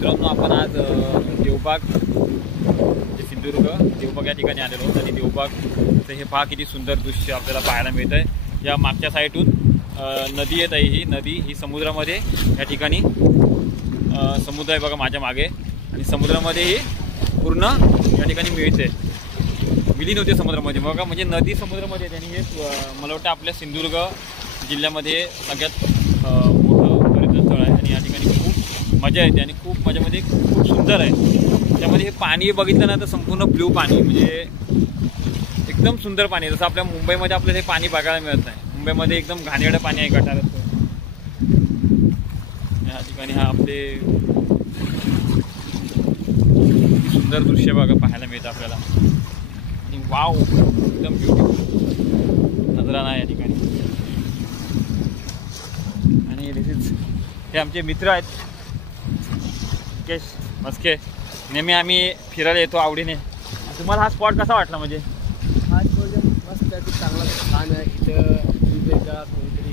मित्रांनो आपण आज देवबाग सिंधुदुर्ग देवबाग या ठिकाणी आलेलो आहोत आणि देवबागचं हे पहा किती सुंदर दृश्य आपल्याला पाहायला मिळत आहे। या मागच्या साईडून नदी येत आहे, ही नदी ही समुद्रामध्ये या ठिकाणी समुद्र आहे बघा माझ्या मागे आणि समुद्रामध्ये ही पूर्ण या ठिकाणी मिळते, विलीन होते समुद्रामध्ये बघा। म्हणजे नदी समुद्रामध्ये येते आणि हे मला वाटतं आपल्या सिंधुदुर्ग जिल्ह्यामध्ये सगळ्यात मोठं पर्यटन स्थळ आहे आणि या ठिकाणी खूप मजा येते आणि खूप मजा म्हणजे खूप सुंदर आहे। त्यामध्ये हे पाणी बघितलं ना तर संपूर्ण ब्ल्यू पाणी, म्हणजे एकदम सुंदर पाणी आहे। जसं आपल्या मुंबईमध्ये आपल्याला हे पाणी बघायला मिळत नाही, मुंबईमध्ये एकदम घाणेरडं पाणी आहे गटारात। या ठिकाणी हा आपले सुंदर दृश्य बघा पाहायला मिळतं आपल्याला आणि वाव एकदम ब्युटिफुल नजराना आहे या ठिकाणी। आणि हे आमचे मित्र आहेत मुकेश मस्के, नेहमी आम्ही फिरायला येतो आवडीने। तुम्हाला हा स्पॉट कसा वाटला? म्हणजे हा स्पॉट मस्त आहे, चांगला छान आहे। इथं कोणतरी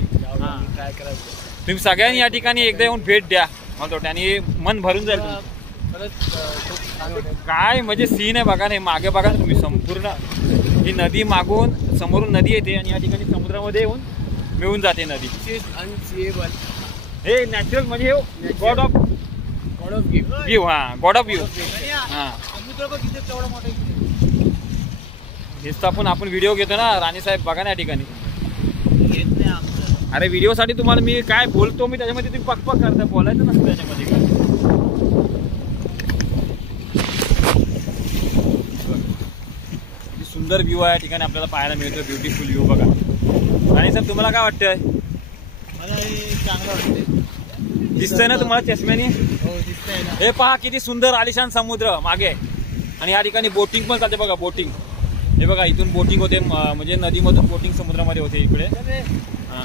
काय करायचं, तुम्ही सगळ्यांनी या ठिकाणी एकदा येऊन भेट द्या मला वाटतं आणि मन भरून जाईल खरंच खूप छान वाटेल। काय म्हणजे सीन आहे बघा नाही, मागे बघा ना तुम्ही, संपूर्ण ही नदी मागून समोरून नदी येते आणि या ठिकाणी समुद्रामध्ये येऊन मिळून जाते नदी। अनसिएबल हे नॅचरल म्हणजे हे गॉड ऑफ व्ह्यू, हा गॉड ऑफ व्ह्यू। हा हेच तर आपण व्हिडिओ घेतो ना राणी साहेब, बघा ना या ठिकाणी। अरे व्हिडिओसाठी तुम्हाला मी काय बोलतो मी त्याच्यामध्ये तुम्ही पकपक करता, बोलायचं नसतं त्याच्यामध्ये काय। सुंदर व्ह्यू आहे या ठिकाणी आपल्याला पाहायला मिळतो, ब्युटिफुल व्ह्यू बघा। राणी साहेब तुम्हाला काय वाटतंय? मला हे चांगलं वाटतंय। दिसतंय ना तुम्हाला चष्म्याने? हो दिसतंय ना। हे पहा किती सुंदर आलिशान समुद्र मागे आणि या ठिकाणी बोटिंग पण चालते बघा, बोटिंग। हे बघा इथून बोटिंग होते, म्हणजे नदीमधून बोटिंग समुद्रामध्ये होते इकडे। हा